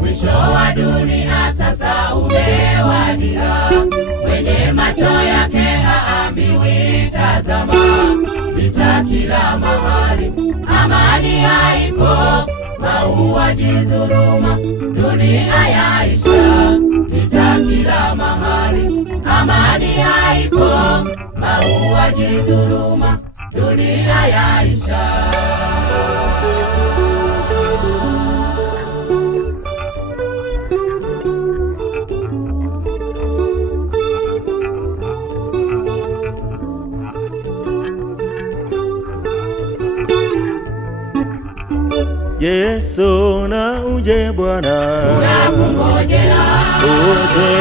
Mwisho wa dunia sasa umewadia, kwenye macho yake haambiwi tazama. Vita kila mahali, amani haipo, mauaji dhuluma, dunia yaisha. Vita kila mahali, amani haipo, mauaji dhuluma, dunia yaisha. Yesu na uje Bwana, tunakungojea, uje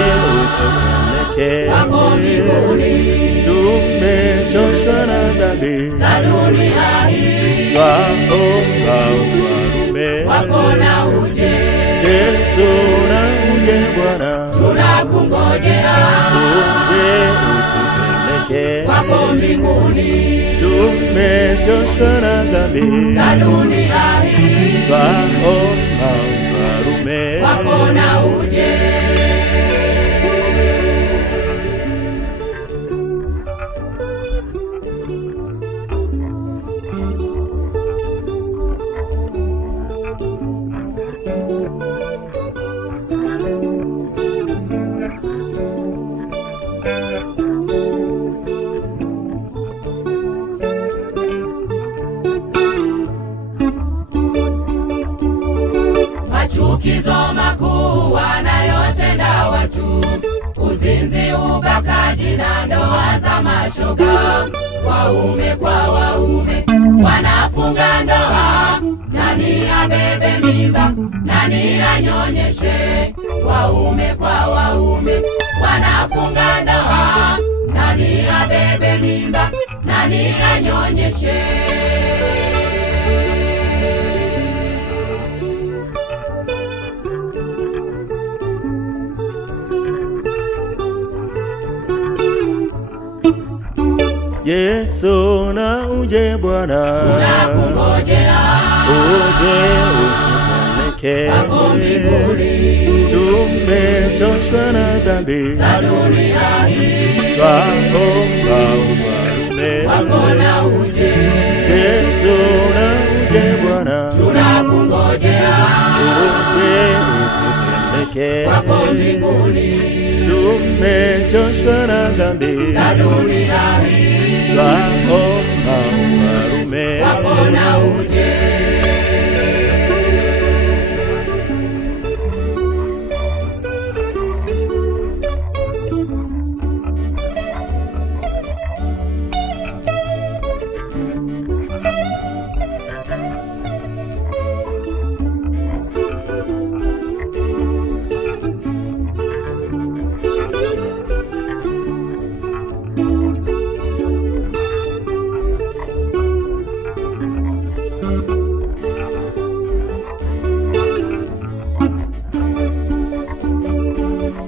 utupeleke wako mbinguni. Tumechoshwa na dhambi za dunia hii, twaomba ufalme wako na uje. Yesu na uje Bwana, tunakungojea, uje utupeleke wako mbinguni. Tumechoshwa na dhambi za dunia hii, twaomba ufalme wako na uje. Machukizo makuu wanayotenda watu, uzinzi, ubakaji na ndoa za mashoga. Waume kwa waume wanafunga ndoa, nani abebe mimba, nani anyonyeshe? Waume kwa waume wanafunga ndoa, nani abebe mimba, nani anyonyeshe? Yesu na uje Bwana, tunakungojea, uje utupeleke wako mbinguni. Tumechoshwa na dhambi za dunia hii, twaomba ufalme wako na uje. Yesu na uje Bwana, tunakungojea, uje utupeleke wako mbinguni. Tumechoshwa na dhambi za dunia hii, twaomba ufalme wako na uje.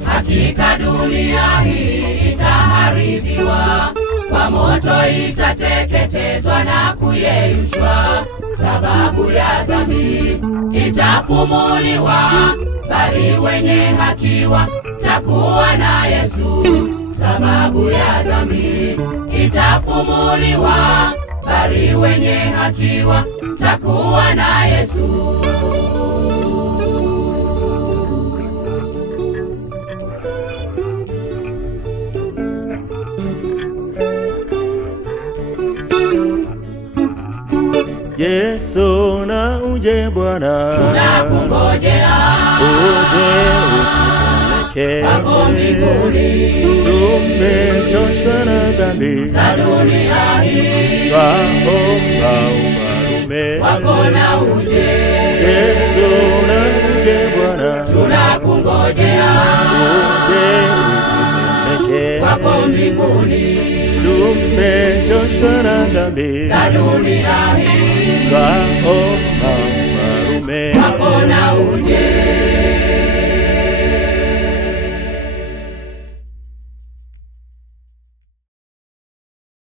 Hakika dunia hii itaharibiwa, kwa moto itateketezwa na kuyeyushwa. Sababu ya dhambi itafumuliwa, bali wenye hakiwa takuwa na Yesu. Sababu ya dhambi itafumuliwa, bali wenye hakiwa takuwa na Yesu. Yesu na uje Bwana, tunakungojea, uje utupeleke wako mbinguni. Tumechoshwa na dhambi za dunia hii, twaomba ufalme wako na uje. Yesu na uje wako mbinguni. Tumechoshwa na dhambi Za dunia hii